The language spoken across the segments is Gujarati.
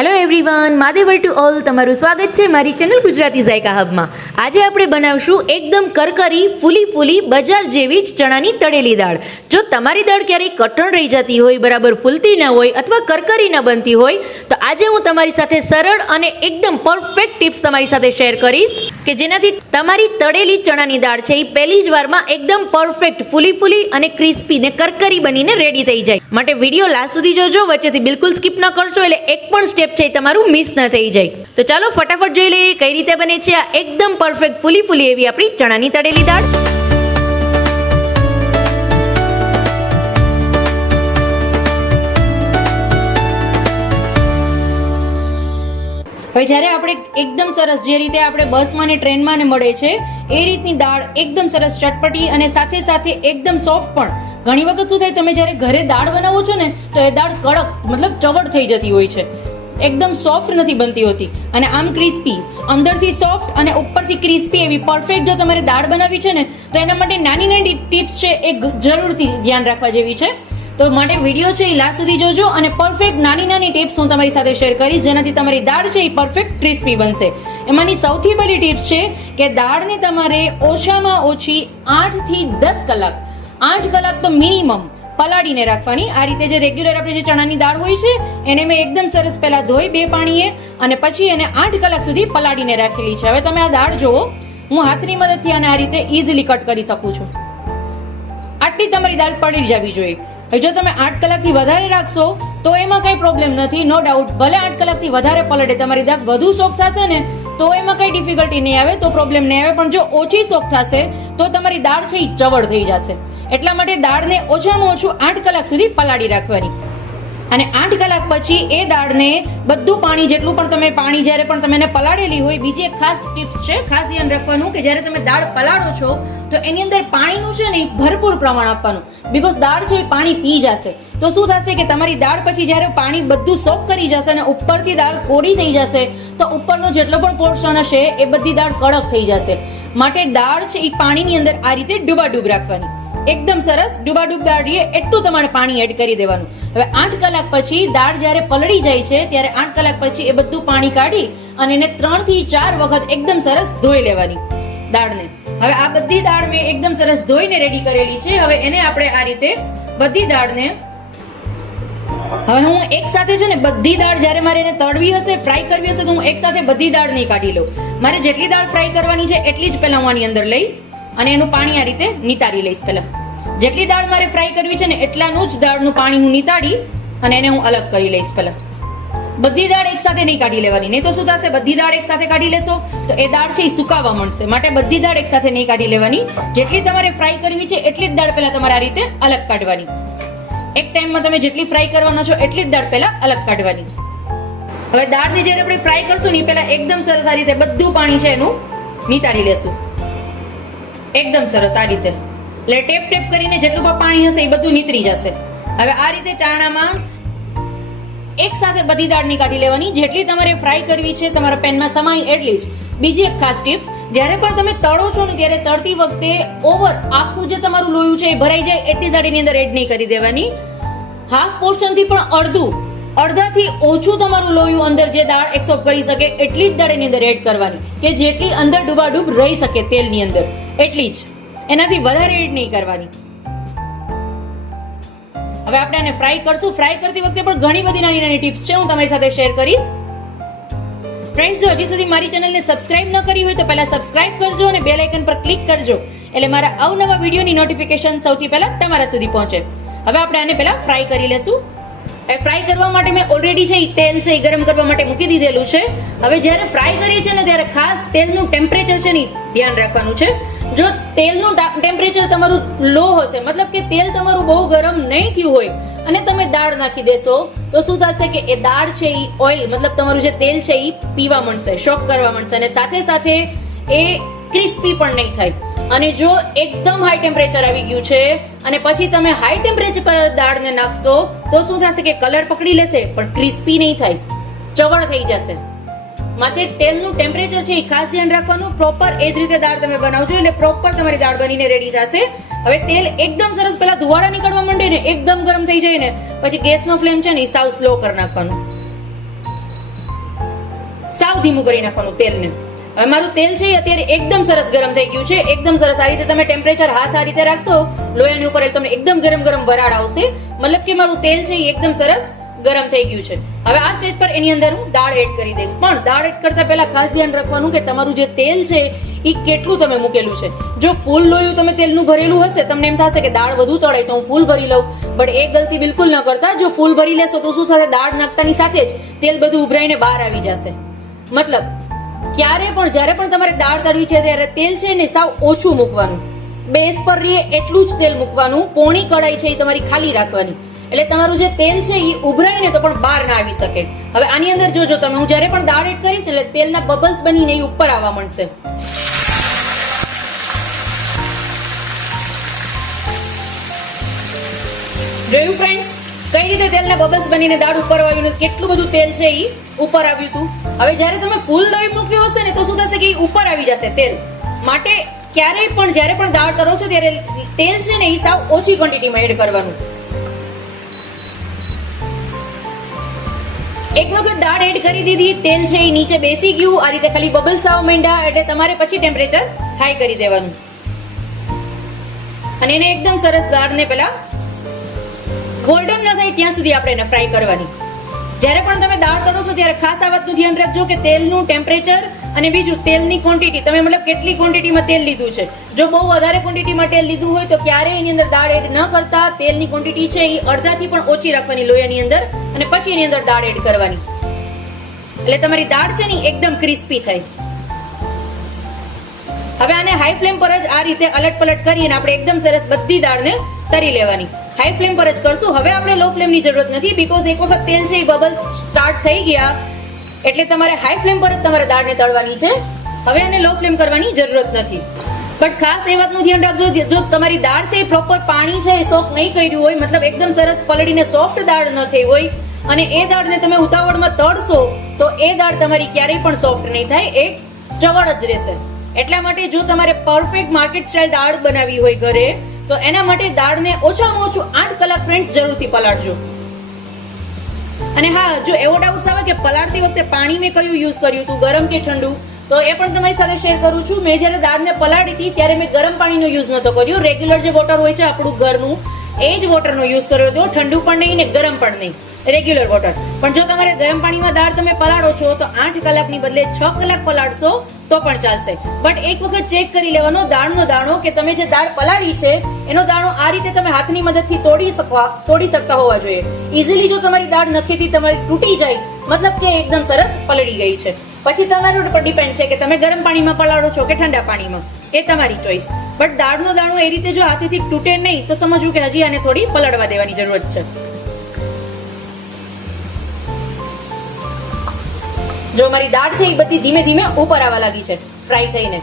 હેલો એવરીવન, માદેવર ટુ ઓલ તમારું સ્વાગત છે મારી ચેનલ ગુજરાતી ઝાયકા હબમાં. આજે આપણે બનાવશું એકદમ કરકરી ફૂલી બજાર જેવી જ ચણાની તળેલી દાળ. જો તમારી દાળ ક્યારેય કઠણ રહી જતી હોય, બરાબર ફૂલતી ન હોય અથવા કરકરી ન બનતી હોય, તો આજે હું તમારી સાથે સરળ અને એકદમ પરફેક્ટ ટિપ્સ તમારી સાથે શેર કરીશ કે જેનાથી તમારી તળેલી ચણાની દાળ છે એ પહેલી જ વારમાં એકદમ પરફેક્ટ ફૂલી અને ક્રિસ્પી ને કરકરી બનીને રેડી થઈ જાય. માટે વિડીયો લાસ્ટ સુધી જોજો, વચ્ચેથી બિલકુલ સ્કીપ ન કરશો એટલે એક પણ સ્ટેપ છે તમારું મિસ ન થઈ જાય. તો ચાલો ફટાફટ જોઈ લઈએ કઈ રીતે બને છે આ એકદમ પરફેક્ટ ફૂલી એવી આપણી ચણાની તળેલી દાળ. હવે જ્યારે આપણે એકદમ સરસ જે રીતે આપણે બસમાં ને ટ્રેનમાં ને મળે છે એ રીતની દાળ એકદમ સરસ ચટપટી અને સાથે એકદમ સોફ્ટ પણ. ઘણી વખત શું થાય, તમે જ્યારે ઘરે દાળ બનાવો છો ને તો એ દાળ કડક મતલબ ચવડ થઈ જતી હોય છે, એકદમ સોફ્ટ નથી બનતી હોતી. અને આમ ક્રિસ્પી, અંદરથી સોફ્ટ અને ઉપરથી ક્રિસ્પી એવી પરફેક્ટ જો તમારે દાળ બનાવી છે ને તો એના માટે નાની ટિપ્સ છે એ જરૂરથી ધ્યાન રાખવા જેવી છે. તો માટે વિડીયો છે એ લાસ્ટ સુધી જોજો અને પરફેક્ટ નાની ટિપ્સ હું તમારી સાથે શેર કરીશ જેનાથી તમારી દાળ છે એ પરફેક્ટ ક્રિસ્પી બનશે. એમાંની સૌથી પહેલી ટિપ્સ છે કે દાળને તમારે ઓછામાં ઓછી 8 થી 10 કલાક, 8 કલાક તો મિનિમમ પલાળીને રાખવાની. આ રીતે જે રેગ્યુલર આપણે જે ચણાની દાળ હોય છે એને મેં એકદમ સરસ પહેલા ધોઈ 2 પાણીએ અને પછી એને 8 કલાક સુધી પલાળીને રાખેલી છે. હવે તમે આ દાળ જુઓ, હું હાથની મદદથી આને આ રીતે ઇઝીલી કટ કરી શકું છું. આટલી તમારી દાળ પડી જવી જોઈએ. જો તમે 8 કલાકથી વધારે રાખશો તો એમાં કઈ પ્રોબ્લેમ નથી, નો ડાઉટ. ભલે 8 કલાકથી વધારે પલળે, તમારી દાળ વધુ સોફ્ટ થશે ને તો એમાં કઈ ડિફિકલ્ટી નહીં આવે, તો પ્રોબ્લેમ નહીં આવે. પણ જો ઓછી સોફ્ટ થશે તો તમારી દાળ છે એ ચવડ થઈ જશે. એટલા માટે દાળને ઓછામાં ઓછું 8 કલાક સુધી પલાળી રાખવાની. અને 8 કલાક પછી એ દાળને બધું પાણી જેટલું પણ તમે પાણી જ્યારે પણ તમે એને પલાળેલી હોય, બીજી એક ખાસ ટિપ્સ છે, ખાસ ધ્યાન રાખવાનું કે જ્યારે તમે દાળ પલાળો છો તો એની અંદર પાણીનું છે ને ભરપૂર પ્રમાણ આપવાનું. બીકોઝ દાળ છે એ પાણી પી જશે તો શું થશે કે તમારી દાળ પછી જ્યારે પાણી બધું સોક કરી જશે અને ઉપરથી દાળ કોરી થઈ જશે તો ઉપરનો જેટલો પણ પોર્શન હશે એ બધી દાળ કડક થઈ જશે. માટે દાળ છે એ પાણીની અંદર આ રીતે ડૂબાડૂબ રાખવાની. એકદમ સરસ ડૂબાડૂબ દાળ રહીએ એટલું તમારે પાણી એડ કરી દેવાનું. હવે 8 કલાક પછી દાળ જ્યારે પલળી જાય છે ત્યારે 8 કલાક પછી એ બધું પાણી કાઢી અને એને 3 થી 4 વખત એકદમ સરસ ધોઈ લેવાની દાળને. હવે આ બધી દાળ મેં એકદમ સરસ ધોઈને રેડી કરેલી છે. હવે એને આપણે આ રીતે બધી દાળને, હવે હું એક સાથે છે ને બધી દાળ જ્યારે મારે એને તળવી હશે, ફ્રાય કરવી હશે તો હું એક સાથે બધી દાળ નહીં કાઢી લઉં. મારે જેટલી દાળ ફ્રાય કરવાની છે એટલી જ પહેલા હું આની અંદર લઈશ અને એનું પાણી આ રીતે નિતારી લઈશ. પહેલા જેટલી દાળ મારે ફ્રાય કરવી છે ને એટલાનું જ દાળનું પાણી હું નિતાડી અને એને હું અલગ કરી લઈશ. પહેલા બધી દાળ એક સાથે નહીં કાઢી લેવાની, નહીં તો શું થશે, બધી દાળ એક સાથે કાઢી લેશો તો એ દાળ છે એ સુકાવા મળશે. માટે બધી દાળ એક સાથે નહીં કાઢી લેવાની. જેટલી તમારે ફ્રાય કરવી છે એટલી જ દાળ પહેલા તમારે આ રીતે અલગ કાઢવાની. એક ટાઈમમાં તમે જેટલી ફ્રાય કરવાના છો એટલી જ દાળ પહેલા અલગ કાઢવાની. હવે દાળની જ્યારે આપણે ફ્રાય કરશું ને પહેલા એકદમ સરસ આ રીતે બધું પાણી છે એનું નિતારી લેશું. એકદમ સરસ આ રીતે, એટલે ટેપ કરીને જેટલું પણ પાણી હશે એ બધું નીતરી જશે. હવે આ રીતે ચાણામાં એક સાથે બધી દાળ નહીં કાઢી લેવાની, જેટલી તમારે ફ્રાય કરવી છે તમારા પેનમાં સમાય એટલી જ. બીજી એક ખાસ ટિપ્સ, જ્યારે પણ તમે તળો છો ને ત્યારે તળતી વખતે ઓવર આખું જે તમારું લોયું છે એ ભરાઈ જાય એટલી દાળ એની અંદર એડ નહીં કરી દેવાની. હાફ પોર્શન થી પણ અડધાથી ઓછું તમારું લોયું અંદર જે દાળ એબ્સોર્બ કરી શકે એટલી જ દાળ એની અંદર એડ કરવાની કે જેટલી અંદર ડૂબાડૂબ રહી શકે તેલની અંદર એટલી જ, એનાથી વધારે એડ નહીં કરવાની. હવે આપણે આને ફ્રાય કરશું. ફ્રાય કરતી વખતે પણ ઘણી બધી નાની ટિપ્સ છે, હું તમારી સાથે શેર કરીશ. ફ્રેન્ડ્સ, જો હજી સુધી મારી ચેનલને સબસ્ક્રાઇબ ન કરી હોય તો પહેલા સબસ્ક્રાઇબ કરજો અને બેલ આઇકન પર ક્લિક કરજો એટલે મારા અવનવા વિડીયોની નોટિફિકેશન સૌથી પહેલા તમારા સુધી પહોંચે. હવે આપણે આને પહેલા ફ્રાય કરી લેશું. ફ્રાય કરવા માટે મેં ઓલરેડી છે તેલ છે એ ગરમ કરવા માટે મૂકી દીધેલું છે. હવે જ્યારે ફ્રાય કરીએ છીએ ને ત્યારે ખાસ તેલનું ટેમ્પરેચર છે ને ધ્યાન રાખવાનું છે. જો તેલનું ટેમ્પરેચર તમારું લો હશે, મતલબ કે તેલ તમારું બહુ ગરમ નહીં થયું હોય અને તમે દાળ નાખી દેશો તો શું થશે કે એ દાળ છે એ ઓઇલ મતલબ તમારું જે તેલ છે એ પીવા માંડશે, શોક કરવા માંડશે અને સાથે એ ક્રિસ્પી પણ નહીં થાય. અને જો એકદમ હાઈ ટેમ્પરેચર આવી ગયું છે અને પછી તમે હાઈ ટેમ્પરેચર પર દાળને નાખશો તો શું થશે કે કલર પકડી લેશે પણ ક્રિસ્પી નહીં થાય, ચવડ થઈ જશે. માટે તેલનું ટેમ્પરેચર છે એ ખાસ ધ્યાન રાખવાનું. પ્રોપર એ જ રીતે દાળ તમે બનાવજો એટલે પ્રોપર તમારી દાળ બનીને રેડી થશે. હવે તેલ એકદમ સરસ પહેલા ધુવાળા નીકળવા માંડે ને એકદમ ગરમ થઈ જાય ને પછી ગેસનો ફ્લેમ છે ને એ સાવ સ્લો કરી નાખવાનું. સાવ ધીમું કરી નાખવાનું તેલને. હવે મારું તેલ છે અત્યારે એકદમ સરસ ગરમ થઈ ગયું છે, એકદમ સરસ. આ રીતે તમે ટેમ્પરેચર હાથ આ રીતે રાખશો લોયાની ઉપર એટલે તમને એકદમ ગરમ ગરમ વરાળ આવશે, મતલબ કે મારું તેલ છે એ એકદમ સરસ ગરમ થઈ ગયું છે. હવે આ સ્ટેજ પર એની અંદર હું દાળ એડ કરી દઈશ. પણ દાળ એડ કરતા પહેલા ખાસ ધ્યાન રાખવાનું કે તમારું જે તેલ છે એ કેટલું તમે મૂકેલું છે. જો ફૂલ લોયું તમે તેલનું ભરેલું હશે, તમને એમ થશે કે દાળ વધુ તળાય તો હું ફૂલ ભરી લઉં, બટ એ ગલતી બિલકુલ ન કરતા. જો ફૂલ ભરી લેશો તો શું થશે, દાળ નાખતાની સાથે જ તેલ બધું ઉભરાઈને બહાર આવી જશે. મતલબ ક્યારે પણ જ્યારે પણ તમારે દાળ તળવી છે ત્યારે તેલ છે ને સાવ ઓછું મૂકવાનું, બેઝ પર રહીએ એટલું જ તેલ મૂકવાનું. પોણી કઢાઈ છે એ તમારી ખાલી રાખવાની, એટલે તમારું જે તેલ છે એ ઉભરાય ને તો પણ બહાર ના આવી શકે. હવે આની અંદર જોજો તમે, હું જ્યારે પણ દાળ એડ કરીશ એટલે તેલના બબલ્સ બનીને એ ઉપર આવવા માંડશે. જોયું ફ્રેન્ડ્સ કઈ રીતે તેલના બબલ્સ બનીને દાળ ઉપર આવ્યું, કેટલું બધું તેલ છે એ ઉપર આવ્યું હતું. હવે જ્યારે તમે ફૂલ લોહી મૂક્યું હશે ને તો શું થશે કે એ ઉપર આવી જશે તેલ. માટે ક્યારેય પણ જ્યારે પણ દાળ કરો છો ત્યારે તેલ છે ને એ સાવ ઓછી ક્વોન્ટિટીમાં એડ કરવાનું. એક વખત દાળ એડ કરી દીધી, તેલ છે એ નીચે બેસી ગયું, આ રીતે ખાલી બબલ્સ આવવા માંડ્યા એટલે તમારે પછી ટેમ્પરેચર હાઈ કરી દેવાનું અને એને એકદમ સરસ દાળને પેલા ગોલ્ડન ન થાય ત્યાં સુધી આપણે એને ફ્રાય કરવાની. જ્યારે પણ તમે દાળ તળો છો ત્યારે ખાસ આ વાતનું ધ્યાન રાખજો કે તેલનું ટેમ્પરેચર અને બીજું તેલની ક્વોન્ટિટી, તમે મતલબ કેટલી ક્વોન્ટિટીમાં તેલ લીધું છે. જો બહુ વધારે ક્વોન્ટિટીમાં તેલ લીધું હોય તો ક્યારેય એની અંદર દાળ એડ ન કરતા તેલની ક્વોન્ટિટી છે એ અડધાથી પણ ઓછી રાખવાની લોયાની અંદર અને પછી એની અંદર દાળ એડ કરવાની, એટલે તમારી દાળ છે ને એકદમ ક્રિસ્પી થાય. હવે આને હાઈ ફ્લેમ પર જ આ રીતે અલટ પલટ કરીને આપણે એકદમ સરસ બધી દાળને તરી લેવાની. હાઈ ફ્લેમ પર જ કરશું. હવે આપણે લો ફ્લેમની જરૂરત નથી, બીકોઝ એક વખત તેલ છે એ બબલ્સ સ્ટાર્ટ થઈ ગયા એટલે તમારે હાઈ ફ્લેમ પર જ તમારે દાળને તળવાની છે. હવે આને લો ફ્લેમ કરવાની જરૂરત નથી. બટ ખાસ એ વાતનું ધ્યાન રાખજો, જો તમારી દાળ છે એ પ્રોપર પાણી છે એ સોક નહીં કર્યું હોય, મતલબ એકદમ સરસ પલળીને સોફ્ટ દાળ ન થઈ હોય અને એ દાળને તમે ઉતાવળમાં તળશો તો એ દાળ તમારી ક્યારેય પણ સોફ્ટ નહીં થાય, એક ચવડ જ રહેશે. એટલા માટે જો તમારે પરફેક્ટ માર્કેટ સ્ટાઇલ દાળ બનાવી હોય ઘરે તો એના માટે દાળને ઓછામાં ઓછું 8 કલાક ફ્રેન્ડ્સ જરૂરથી પલાળજો. અને હા, જો એવો ડાઉટ આવે કે પલાળતી વખતે પાણી મેં કયું યુઝ કર્યું હતું, ગરમ કે ઠંડુ, તો એ પણ તમારી સાથે શેર કરું છું. મેં જ્યારે દાળને પલાળી હતી ત્યારે મેં ગરમ પાણીનો યુઝ નતો કર્યો, રેગ્યુલર જે વોટર હોય છે આપણું ઘરનું એ જ વોટરનો યુઝ કર્યો હતો. ઠંડુ પણ નહીં ને ગરમ પણ નહીં, રેગ્યુલર વોટર. પણ જો તમારે ગરમ પાણીમાં દાળ તમે પલાળો છો તો 8 કલાકની બદલે 6 કલાક પલાળશો તો પણ ચાલશે. બટ એક વખત ચેક કરી લેવાનો દાળનો દાણો કે તમે જે દાળ પલાળી છે એનો દાણો આ રીતે તમે હાથની મદદથી તોડી શકતા હોવા જોઈએ. ઇઝીલી જો તમારી દાળ નખેથી તમારી તૂટી જાય મતલબ કે એકદમ સરસ પલળી ગઈ છે. પછી તમારા ઉપર ડિપેન્ડ છે કે તમે ગરમ પાણીમાં પલાળો છો કે ઠંડા પાણીમાં, એ તમારી ચોઈસ. બટ દાળનો દાણો એ રીતે જો હાથેથી તૂટે નહીં તો સમજવું કે હજી આને થોડી પલાળવા દેવાની જરૂરત છે. જો મારી દાળ છે એ બધી ધીમે ધીમે ઉપર આવવા લાગી છે, ફ્રાય થઈને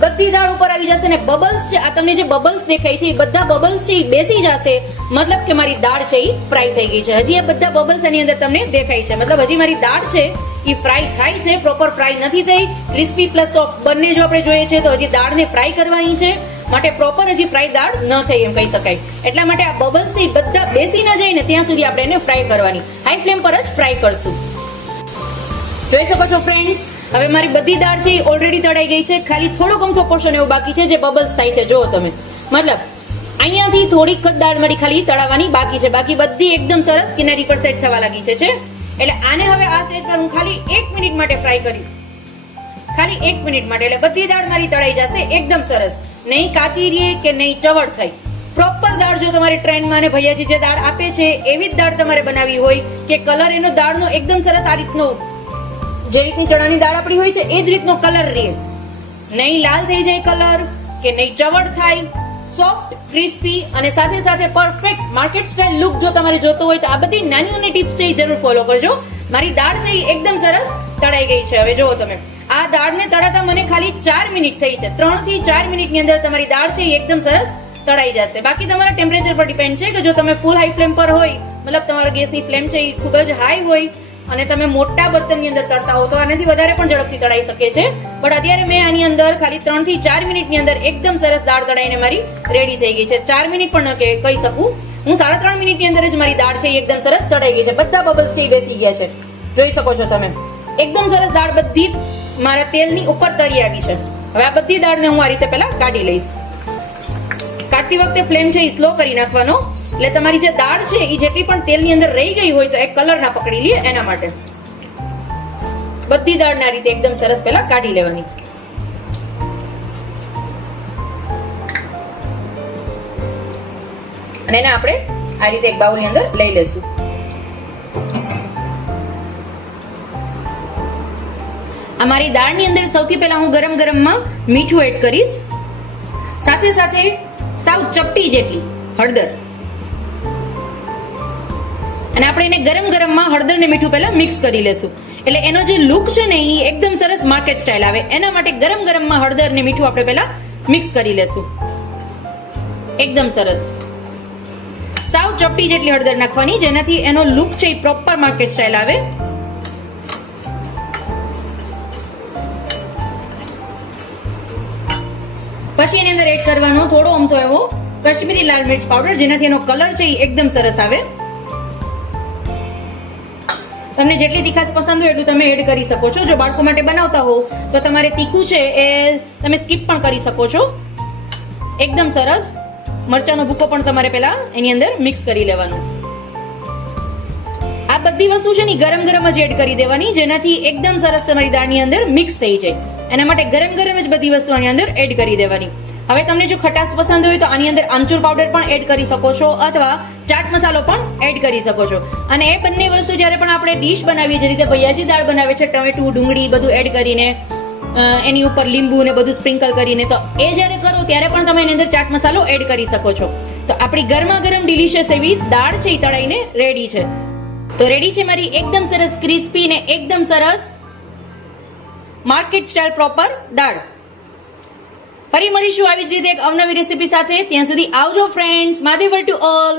બધી દાળ ઉપર આવી જશે ને બબલ્સ છે, આ તમને જે બબલ્સ દેખાય છે એ બધા બબલ્સ છે એ બેસી જશે, મતલબ કે મારી દાળ છે એ ફ્રાય થઈ ગઈ છે. હજી આ બધા બબલ્સ એની અંદર તમને દેખાય છે, મતલબ હજી મારી દાળ છે એ ફ્રાય થાય છે, પ્રોપર ફ્રાય નથી થઈ. ક્રિસ્પી પ્લસ સોફ્ટ બંને જો આપણે જોઈએ છે તો હજી દાળને ફ્રાય કરવાની છે, માટે પ્રોપર હજી ફ્રાય દાળ ન થઈ એમ કહી શકાય. એટલા માટે આ બબલ્સ છે એ બધા બેસી ન જાય ને ત્યાં સુધી આપણે એને ફ્રાય કરવાની, હાઈ ફ્લેમ પર જ ફ્રાય કરશું. જોઈ શકો છો ફ્રેન્ડ્સ, હવે મારી બધી દાળ છે એ ઓલરેડી તળાઈ ગઈ છે, ખાલી થોડોક અમથો પોર્શન એવો બાકી છે જે બબલ્સ થાય છે. જુઓ તમે, મતલબ અહીંયાથી થોડીક જ દાળ મારી ખાલી તળાવવાની બાકી છે, બાકી બધી એકદમ સરસ કિનારી પર સેટ થવા લાગી છે. એટલે આને હવે આ સ્ટેજ પર હું ખાલી 1 મિનિટ માટે ફ્રાય કરીશ, ખાલી 1 મિનિટ માટે. એટલે બધી દાળ મારી તળાઈ જશે એકદમ સરસ, નહીં કાચી રહે કે નહીં ચવડ થાય. પ્રોપર દાળ જો તમારી ટ્રેન્ડમાં અને ભૈયાજી જે દાળ આપે છે એવી જ દાળ તમારે બનાવી હોય કે કલર એનો દાળનો એકદમ સરસ આ રીતનો, જે રીતની ચણાની દાળ આપણી હોય છે એ જ રીતનો કલર રહે, નહીં લાલ થઈ જાય કલર કે નહીં ચવડ થાય, સોફ્ટ ક્રિસ્પી અને સાથે સાથે પરફેક્ટ માર્કેટ સ્ટાઇલ લુક જો તમારે જોતો હોય તો આ બધી નાની નાની ટિપ્સ છે એ જરૂર ફોલો કરજો. મારી દાળ છે એ એકદમ સરસ તળાઈ ગઈ છે. હવે જુઓ તમે, આ દાળને તળાતા મને ખાલી 4 મિનિટ થઈ છે. 3 થી 4 મિનિટની અંદર તમારી દાળ છે એ એકદમ સરસ તળાઈ જશે. બાકી તમારા ટેમ્પરેચર પર ડિપેન્ડ છે કે જો તમે ફૂલ હાઈ ફ્લેમ પર હોય, મતલબ તમારા ગેસની ફ્લેમ છે એ ખૂબ જ હાઈ હોય અને તમે મોટા બર્તનની અંદર તળતા હો તો આનાથી વધારે પણ ઝડપથી તળાઈ શકે છે. પણ અત્યારે મેં આની અંદર ખાલી 3 થી 4 મિનિટની અંદર એકદમ સરસ દાળ તળાઈને મારી રેડી થઈ ગઈ છે. 4 મિનિટ પણ ન કહી શકું હું, 3.5 મિનિટની અંદર જ મારી દાળ છે એકદમ સરસ તળાઈ ગઈ છે. બધા બબલ્સ છે એ બેસી ગયા છે, જોઈ શકો છો તમે. એકદમ સરસ દાળ બધી મારા તેલની ઉપર તરી આવી છે. હવે આ બધી દાળને હું આ રીતે પહેલા કાઢી લઈશ. કાઢતી વખતે ફ્લેમ છે એ સ્લો કરી નાખવાનો, એટલે તમારી જે દાળ છે એ જેટલી પણ તેલની અંદર રહી ગઈ હોય તો એક કલર ના પકડી લે એના માટે. બધી દાળને આ રીતે એકદમ સરસ પહેલા કાઢી લેવાની. અને એને આપણે આ રીતે એક બાઉલની અંદર લઈ લેશું. અમારી દાળની અંદર સૌથી પહેલા હું ગરમ ગરમમાં મીઠું એડ કરીશ, સાથે સાથે સાવ ચપટી જેટલી હળદર. અને આપણે એને ગરમ ગરમમાં હળદર ને મીઠું પહેલા મિક્સ કરી લેશું, એટલે એનો જે લુક છે ને એ એકદમ સરસ માર્કેટ સ્ટાઇલ આવે. એના માટે ગરમ ગરમમાં હળદર ને મીઠું આપણે પહેલા મિક્સ કરી લેશું. એકદમ સરસ સાવ ચપટી જેટલી હળદર નાખવાની, જેનાથી એનો લુક છે એ પ્રોપર માર્કેટ સ્ટાઇલ આવે. પછી એની અંદર એડ કરવાનો થોડો અમથો એવો કાશ્મીરી લાલ મિર્ચ પાવડર, જેનાથી એનો કલર છે એ એકદમ સરસ આવે. તમને જેટલી તીખાશ પસંદ હોય એટલું તમે એડ કરી શકો છો. જો બાળકો માટે બનાવતા હો તો તમારે તીખું છે એ તમે સ્કીપ પણ કરી શકો છો. એકદમ સરસ મરચાનો ભૂકો પણ તમારે પહેલા એની અંદર મિક્સ કરી લેવાનો. આ બધી વસ્તુ છે ને ગરમ ગરમ જ એડ કરી દેવાની, જેનાથી એકદમ સરસ તમારી દાળની અંદર મિક્સ થઈ જાય. એના માટે ગરમ ગરમ જ બધી વસ્તુ આની અંદર એડ કરી દેવાની. હવે તમને જો ખટાશ પસંદ હોય તો આની અંદર આમચૂર પાવડર પણ એડ કરી શકો છો, અથવા ચાટ મસાલો પણ એડ કરી શકો છો. અને એ બંને વસ્તુ જ્યારે પણ આપણે ડીશ બનાવીએ, જે રીતે ભૈયાજી દાળ બનાવે છે, ટમેટું ડુંગળી બધું એડ કરીને એની ઉપર લીંબુ ને બધું સ્પ્રિંકલ કરીને, તો એ જ્યારે કરો ત્યારે પણ તમે એની અંદર ચાટ મસાલો એડ કરી શકો છો. તો આપણી ગરમા ગરમ ડિલિશિયસ એવી દાળ છે એ તળાઈને રેડી છે. તો રેડી છે મારી એકદમ સરસ ક્રિસ્પી ને એકદમ સરસ માર્કેટ સ્ટાઇલ પ્રોપર દાળ. ફરી મળીશું આવી જ રીતે એક અવનવી રેસીપી સાથે. ત્યાં સુધી આવજો ફ્રેન્ડ્સ. માદેવર to all.